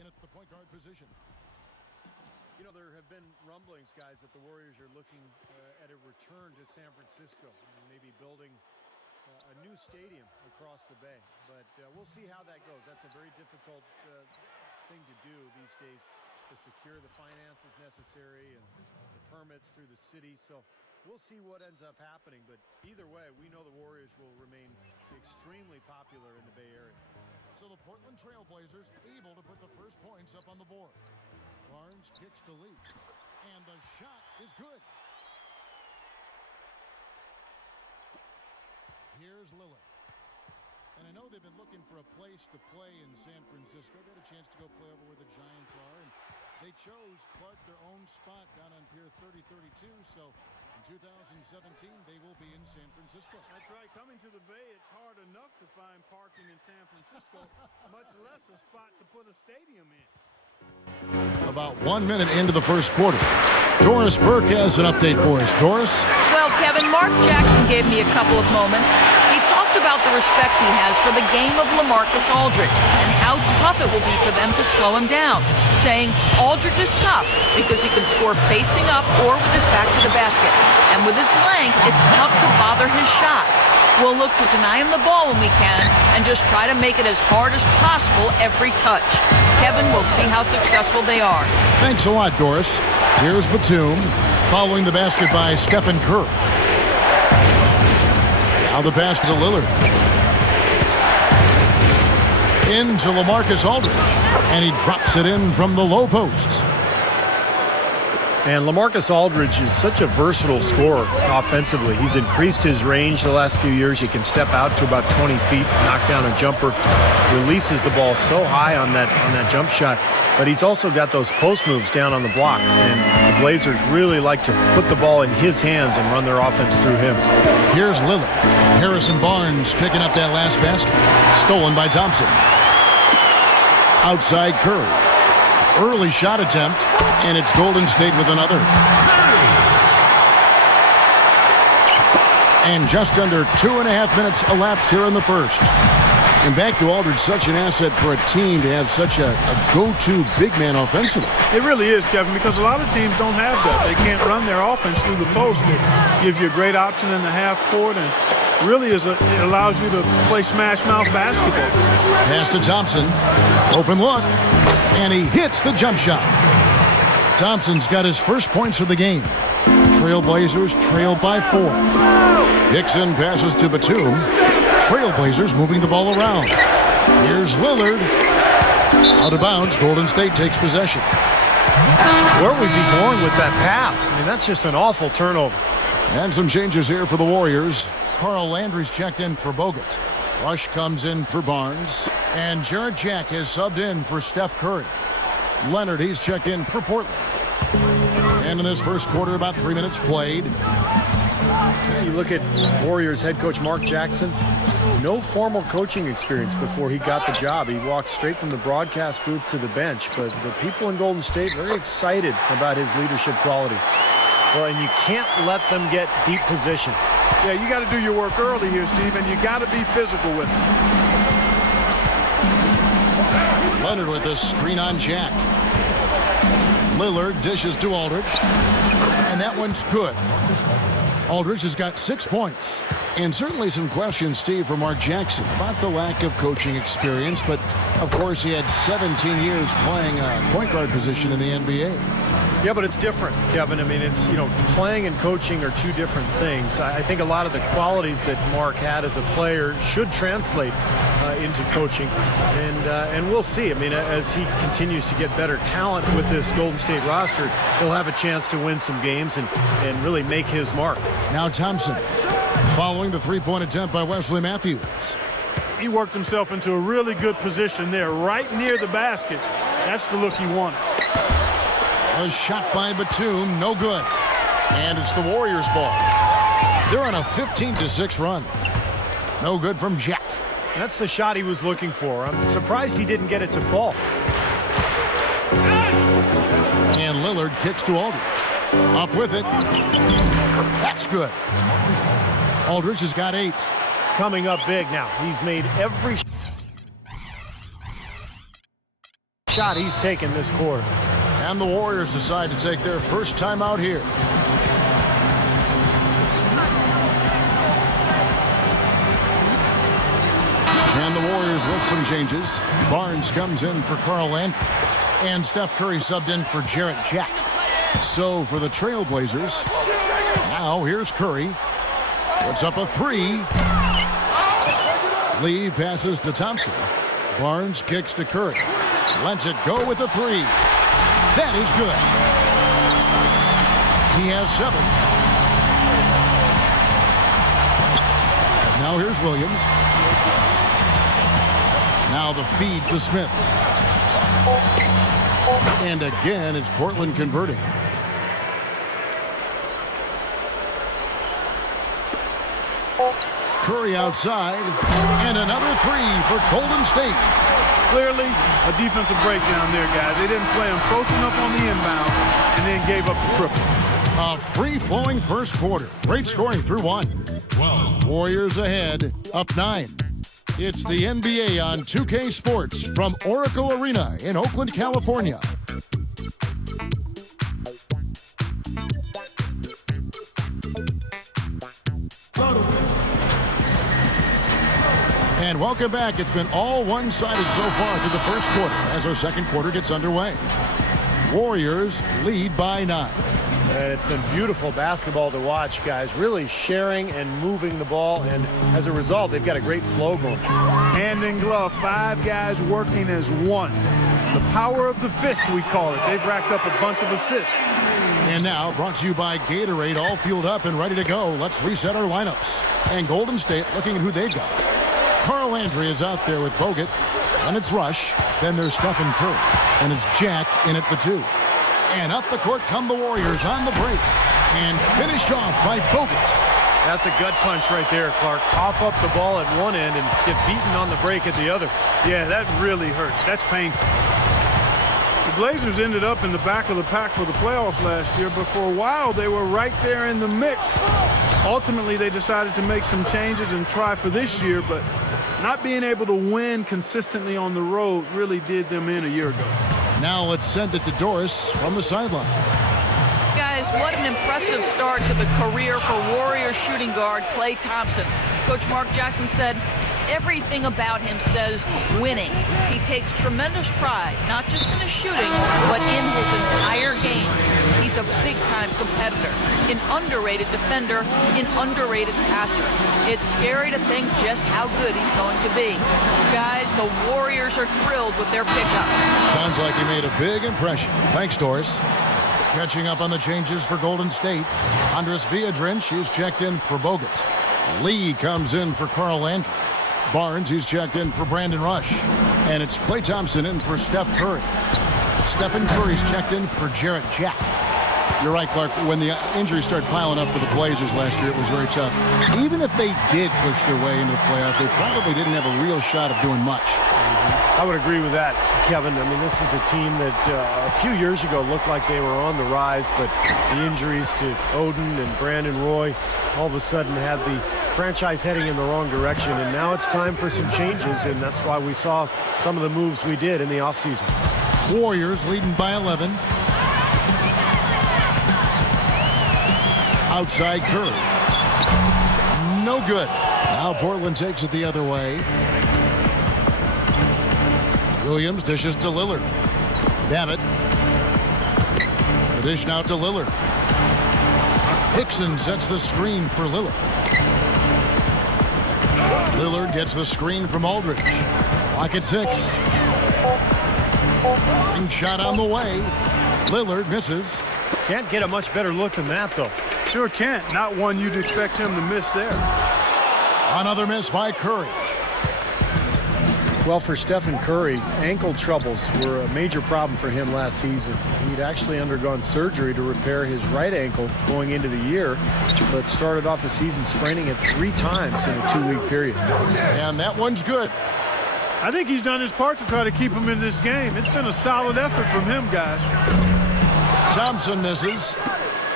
in at the point guard position. You know, there have been rumblings, guys, that the Warriors are looking at a return to San Francisco and maybe building a new stadium across the bay. But we'll see how that goes. That's a very difficult thing to do these days, to secure the finances necessary and the permits through the city. So we'll see what ends up happening. But either way, we know the Warriors will remain extremely popular in the Bay Area. So the Portland Trail Blazers able to put the first points up on the board. Barnes kicks to Lee, and the shot is good. Here's Lillard. And I know they've been looking for a place to play in San Francisco. They had a chance to go play over where the Giants are, and they chose Clark, their own spot, down on Pier 3032. So in 2017, they will be in San Francisco. That's right. Coming to the Bay, it's hard enough to find parking in San Francisco, much less a spot to put a stadium in. About 1 minute into the first quarter. Doris Burke has an update for us. Doris? Well, Kevin, Mark Jackson gave me a couple of moments. He talked about the respect he has for the game of LaMarcus Aldridge and how tough it will be for them to slow him down, saying Aldridge is tough because he can score facing up or with his back to the basket. And with his length, it's tough to bother his shot. We'll look to deny him the ball when we can and just try to make it as hard as possible every touch. Kevin, we'll see how successful they are. Thanks a lot, Doris. Here's Batum, following the basket by Stephen Curry. Now the pass to Lillard. Into LaMarcus Aldridge, and he drops it in from the low post. And LaMarcus Aldridge is such a versatile scorer offensively. He's increased his range the last few years. He can step out to about 20 feet, knock down a jumper, releases the ball so high on that jump shot. But he's also got those post moves down on the block. And the Blazers really like to put the ball in his hands and run their offense through him. Here's Lillard. Harrison Barnes picking up that last basket. Stolen by Thompson. Outside Curry. Early shot attempt, and it's Golden State with another. And just under 2.5 minutes elapsed here in the first. And back to Aldridge, such an asset for a team to have such a go-to big man offensively. It really is, Kevin, because a lot of teams don't have that. They can't run their offense through the post. It gives you a great option in the half court, and really it allows you to play smash-mouth basketball. Pass to Thompson. Open look. And he hits the jump shot. Thompson's got his first points of the game. Trailblazers trail by 4. Dixon passes to Batum. Trailblazers moving the ball around. Here's Lillard. Out of bounds. Golden State takes possession. Where was he going with that pass? I mean, that's just an awful turnover. And some changes here for the Warriors. Carl Landry's checked in for Bogut. Rush comes in for Barnes. And Jarrett Jack is subbed in for Steph Curry. Leonard, he's checked in for Portland. And in this first quarter, about 3 minutes played. You look at Warriors head coach Mark Jackson. No formal coaching experience before he got the job. He walked straight from the broadcast booth to the bench. But the people in Golden State very excited about his leadership qualities. Well, and you can't let them get deep position. Yeah, you got to do your work early here, Steve, and you got to be physical with it. Leonard with a screen on Jack. Lillard dishes to Aldridge. And that one's good. Aldridge has got 6 points. And certainly some questions, Steve, for Mark Jackson about the lack of coaching experience. But, of course, he had 17 years playing a point guard position in the NBA. Yeah, but it's different, Kevin. I mean, it's, playing and coaching are two different things. I think a lot of the qualities that Mark had as a player should translate into coaching. And we'll see. I mean, as he continues to get better talent with this Golden State roster, he'll have a chance to win some games and really make his mark. Now Thompson, following the three-point attempt by Wesley Matthews. He worked himself into a really good position there, right near the basket. That's the look he wanted. A shot by Batum, no good. And it's the Warriors' ball. They're on a 15-6 run. No good from Jack. That's the shot he was looking for. I'm surprised he didn't get it to fall. And Lillard kicks to Aldridge. Up with it. That's good. Aldridge has got 8. Coming up big now. He's made every shot he's taken this quarter. And the Warriors decide to take their first time out here. And the Warriors with some changes. Barnes comes in for Carl Landry. And Steph Curry subbed in for Jarrett Jack. So for the Trailblazers, now here's Curry. Puts up a three. Lee passes to Thompson. Barnes kicks to Curry. Lets it go with a three. That is good. He has 7. Now here's Williams. Now the feed to Smith. And again, it's Portland converting. Curry outside, and another three for Golden State. Clearly a defensive breakdown there, guys. They didn't play him close enough on the inbound and then gave up the triple. A free-flowing first quarter. Great scoring through 1. Warriors ahead, up 9. It's the NBA on 2K Sports from Oracle Arena in Oakland, California. And welcome back. It's been all one-sided so far through the first quarter as our second quarter gets underway. Warriors lead by 9. And it's been beautiful basketball to watch, guys. Really sharing and moving the ball. And as a result, they've got a great flow going. Hand in glove, 5 guys working as one. The power of the fist, we call it. They've racked up a bunch of assists. And now, brought to you by Gatorade, all fueled up and ready to go. Let's reset our lineups. And Golden State looking at who they've got. Carl Landry is out there with Bogut. And it's Rush. Then there's Stephen Curry. And it's Jack in at the 2. And up the court come the Warriors on the break. And finished off by Bogut. That's a gut punch right there, Clark. Cough up the ball at one end and get beaten on the break at the other. Yeah, that really hurts. That's painful. The Blazers ended up in the back of the pack for the playoffs last year, but for a while they were right there in the mix. Ultimately, they decided to make some changes and try for this year, but not being able to win consistently on the road really did them in a year ago. Now let's send it to Doris from the sideline. Guys, what an impressive start to the career for Warriors shooting guard Klay Thompson. Coach Mark Jackson said everything about him says winning. He takes tremendous pride, not just in his shooting, but in his entire game. He's a big-time competitor, an underrated defender, an underrated passer. It's scary to think just how good he's going to be. Guys, the Warriors are thrilled with their pickup. Sounds like he made a big impression. Thanks, Doris. Catching up on the changes for Golden State. Andres Biedrins, he's checked in for Bogut. Lee comes in for Carl Landry. Barnes, he's checked in for Brandon Rush. And it's Klay Thompson in for Steph Curry. Stephen Curry's checked in for Jarrett Jack. You're right, Clark. When the injuries started piling up for the Blazers last year, it was very tough. Even if they did push their way into the playoffs, they probably didn't have a real shot of doing much. I would agree with that, Kevin. I mean, this is a team that a few years ago looked like they were on the rise, but the injuries to Oden and Brandon Roy all of a sudden had the franchise heading in the wrong direction, and now it's time for some changes, and that's why we saw some of the moves we did in the offseason. Warriors leading by 11. Outside Curry. No good. Now Portland takes it the other way. Williams dishes to Lillard. Davitt. The dish now to Lillard. Hickson sets the screen for Lillard. Lillard gets the screen from Aldridge. Clock at 6. Ring shot on the way. Lillard misses. Can't get a much better look than that, though. Sure can't. Not one you'd expect him to miss there. Another miss by Curry. Well, for Stephen Curry, ankle troubles were a major problem for him last season. He'd actually undergone surgery to repair his right ankle going into the year, but started off the season spraining it 3 times in a 2-week period. And that one's good. I think he's done his part to try to keep him in this game. It's been a solid effort from him, guys. Thompson misses.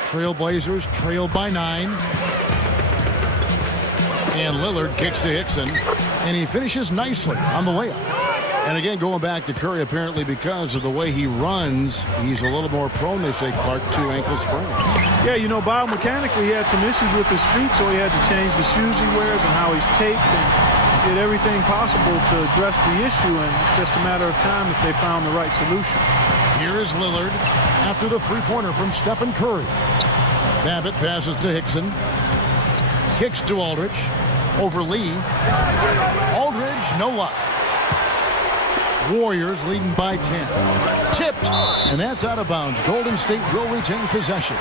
Trailblazers trailed by 9. And Lillard kicks to Hickson, and he finishes nicely on the layup. And again, going back to Curry, apparently because of the way he runs, he's a little more prone, they say, Clark, to ankle sprains. Yeah, you know, biomechanically, he had some issues with his feet, so he had to change the shoes he wears and how he's taped and did everything possible to address the issue, and it's just a matter of time if they found the right solution. Here is Lillard after the three-pointer from Stephen Curry. Babbitt passes to Hickson. Kicks to Aldridge. Over Lee. Aldridge, no luck. Warriors leading by 10. Tipped, and that's out of bounds. Golden State will retain possession.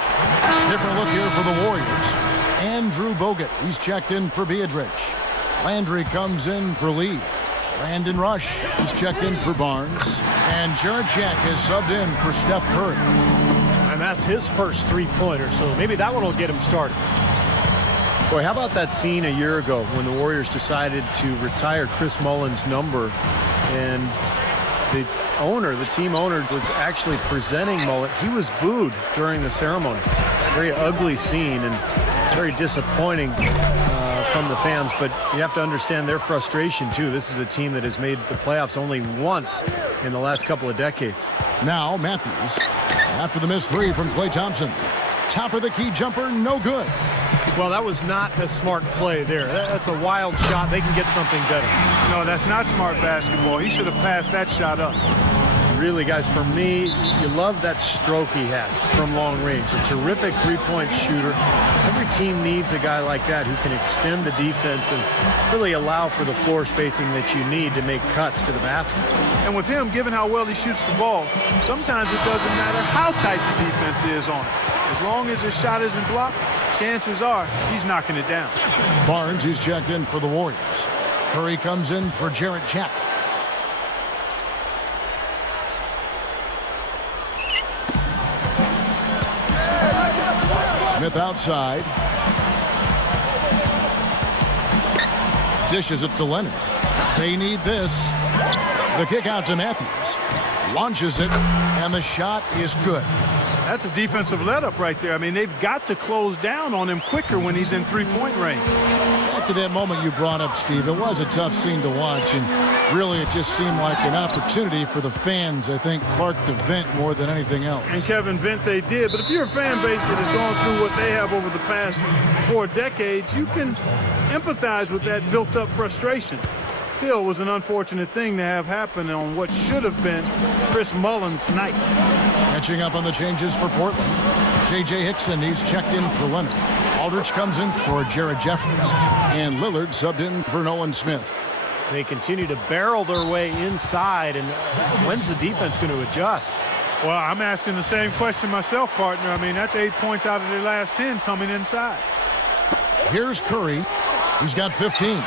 Different look here for the Warriors. Andrew Bogut, he's checked in for Beatrice. Landry comes in for Lee. Brandon Rush, he's checked in for Barnes. And Jarrett Jack is subbed in for Steph Curry. And that's his first three-pointer, so maybe that one will get him started. Boy, how about that scene a year ago when the Warriors decided to retire Chris Mullin's number, and the team owner was actually presenting Mullen. He was booed during the ceremony. Very ugly scene and very disappointing from the fans, but you have to understand their frustration too. This is a team that has made the playoffs only once in the last couple of decades. Now Matthews after the missed three from Klay Thompson. Top of the key jumper, no good. Well, that was not a smart play there. That's a wild shot. They can get something better. No, that's not smart basketball. He should have passed that shot up. Really, guys, for me, you love that stroke he has from long range. A terrific three-point shooter. Every team needs a guy like that who can extend the defense and really allow for the floor spacing that you need to make cuts to the basket. And with him, given how well he shoots the ball, sometimes it doesn't matter how tight the defense is on it. As long as his shot isn't blocked, chances are he's knocking it down. Barnes, he's checked in for the Warriors. Curry comes in for Jarrett Jack. Smith outside. Dishes it to Leonard. They need this. The kick out to Matthews. Launches it, and the shot is good. That's a defensive let-up right there. I mean, they've got to close down on him quicker when he's in three-point range. Back to that moment you brought up, Steve, it was a tough scene to watch, and really it just seemed like an opportunity for the fans, I think, Clark, to vent more than anything else. And Kevin, vent they did. But if you're a fan base that has gone through what they have over the past 4 decades, you can empathize with that built-up frustration. Still, was an unfortunate thing to have happen on what should have been Chris Mullin's night. Catching up on the changes for Portland. J.J. Hickson, he's checked in for Leonard. Aldridge comes in for Jared Jeffries. And Lillard subbed in for Nolan Smith. They continue to barrel their way inside, and when's the defense going to adjust? Well, I'm asking the same question myself, partner. I mean, that's 8 points out of their last 10 coming inside. Here's Curry. He's got 15.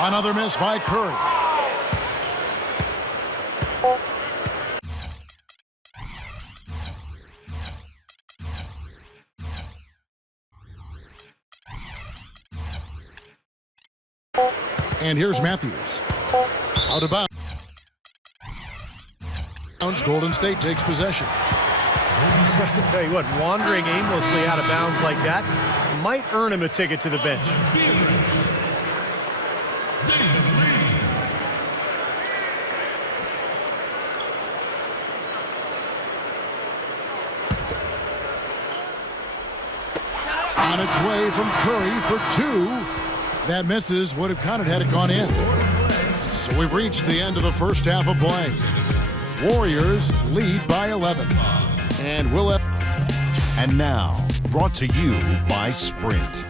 Another miss by Curry. And here's Matthews. Out of bounds. Golden State takes possession. I tell you what, wandering aimlessly out of bounds like that might earn him a ticket to the bench. On its way from Curry for 2. That misses. Would have counted had it gone in. So we've reached the end of the first half of play. Warriors lead by 11. And we'll have... And now, brought to you by Sprint.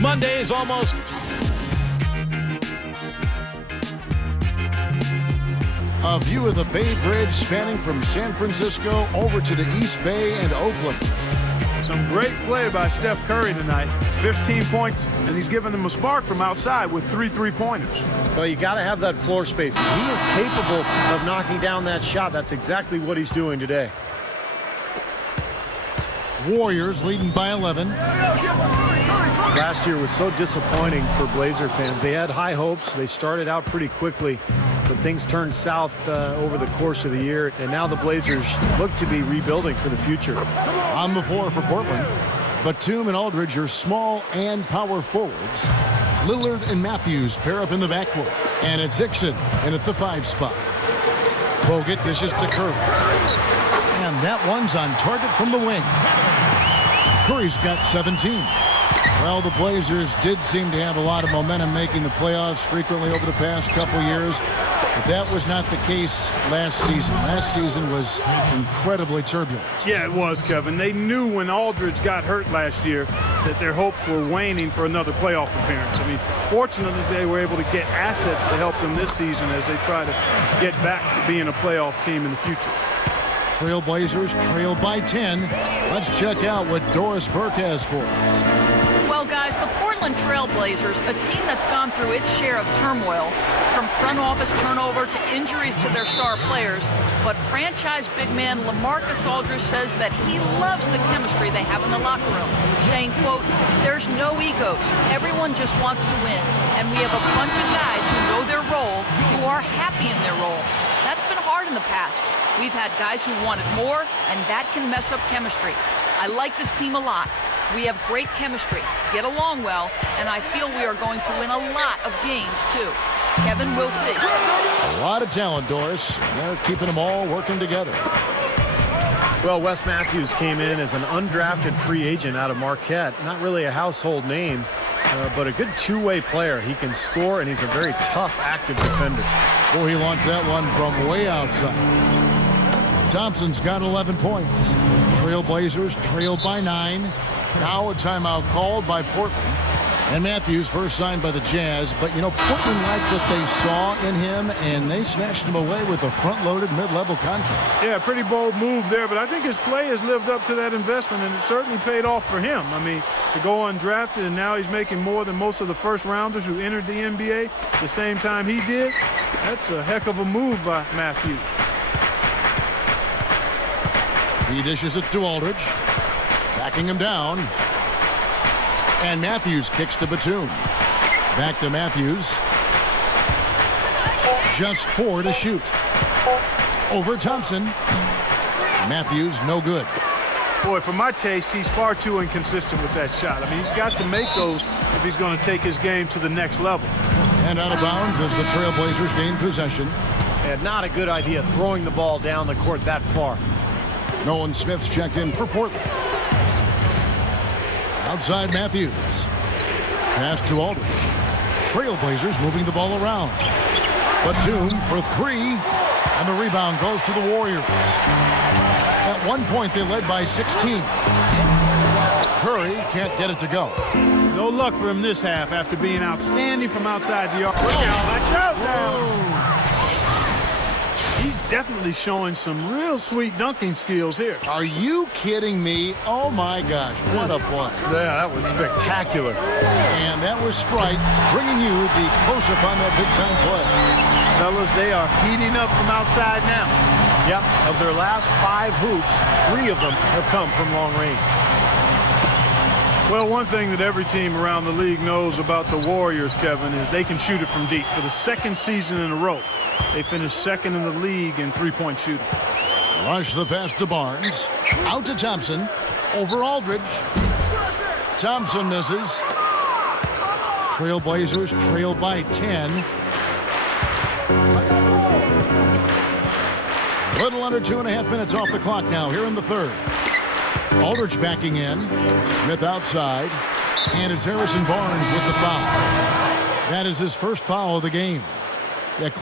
Monday is almost... A view of the Bay Bridge spanning from San Francisco over to the East Bay and Oakland. Some great play by Steph Curry tonight. 15 points, and he's giving them a spark from outside with 3 3-pointers. Well, you got to have that floor spacing. He is capable of knocking down that shot. That's exactly what he's doing today. Warriors leading by 11. Last year was so disappointing for Blazer fans. They had high hopes. They started out pretty quickly, but things turned south over the course of the year, and now the Blazers look to be rebuilding for the future. On the floor for Portland. Batum and Aldridge are small and power forwards. Lillard and Matthews pair up in the backcourt. And it's Hickson in at the 5 spot. Bogut dishes to Curry. And that one's on target from the wing. Curry's got 17. Well, the Blazers did seem to have a lot of momentum making the playoffs frequently over the past couple years. But that was not the case last season. Last season was incredibly turbulent. Yeah, it was, Kevin. They knew when Aldridge got hurt last year that their hopes were waning for another playoff appearance. I mean, fortunately, they were able to get assets to help them this season as they try to get back to being a playoff team in the future. Trailblazers trail by 10. Let's check out what Doris Burke has for us. Well, guys, the Portland Trailblazers, a team that's gone through its share of turmoil, from front office turnover to injuries to their star players, but franchise big man LaMarcus Aldridge says that he loves the chemistry they have in the locker room, saying, quote, "There's no egos. Everyone just wants to win, and we have a bunch of guys who know their role, who are happy in their role." That's been hard in the past. We've had guys who wanted more, and that can mess up chemistry. I like this team a lot. We have great chemistry, get along well, and I feel we are going to win a lot of games, too. Kevin, we'll see. A lot of talent, Doris. They're keeping them all working together. Well, Wes Matthews came in as an undrafted free agent out of Marquette. Not really a household name, but a good two-way player. He can score, and he's a very tough, active defender. Oh, he launched that one from way outside. Thompson's got 11 points. Trailblazers trail by 9. Now a timeout called by Portland. And Matthews first signed by the Jazz. But, you know, Portland liked what they saw in him, and they snatched him away with a front-loaded mid-level contract. Yeah, pretty bold move there, but I think his play has lived up to that investment, and it certainly paid off for him. I mean, to go undrafted, and now he's making more than most of the first-rounders who entered the NBA the same time he did. That's a heck of a move by Matthews. He dishes it to Aldridge, backing him down. And Matthews kicks to Batum. Back to Matthews. Just 4 to shoot. Over Thompson. Matthews, no good. Boy, for my taste, he's far too inconsistent with that shot. I mean, he's got to make those if he's going to take his game to the next level. And out of bounds as the Trailblazers gain possession. And not a good idea throwing the ball down the court that far. Nolan Smith's checked in for Portland. Outside Matthews. Pass to Aldridge. Trailblazers moving the ball around. Batum for 3. And the rebound goes to the Warriors. At one point, they led by 16. Curry can't get it to go. No luck for him this half after being outstanding from outside the arc. Look out now. He's definitely showing some real sweet dunking skills here. Are you kidding me? Oh, my gosh. What a play. Yeah, that was spectacular. And that was Sprite bringing you the close-up on that big-time play. Fellas, they are heating up from outside now. Yep, of their last 5 hoops, 3 of them have come from long range. Well, one thing that every team around the league knows about the Warriors, Kevin, is they can shoot it from deep. For the second season in a row, they finished second in the league in three-point shooting. Rush the pass to Barnes. Out to Thompson. Over Aldridge. Thompson misses. Trailblazers trail by 10. Little under 2.5 minutes off the clock now here in the third. Aldridge backing in. Smith outside. And it's Harrison Barnes with the foul. That is his first foul of the game.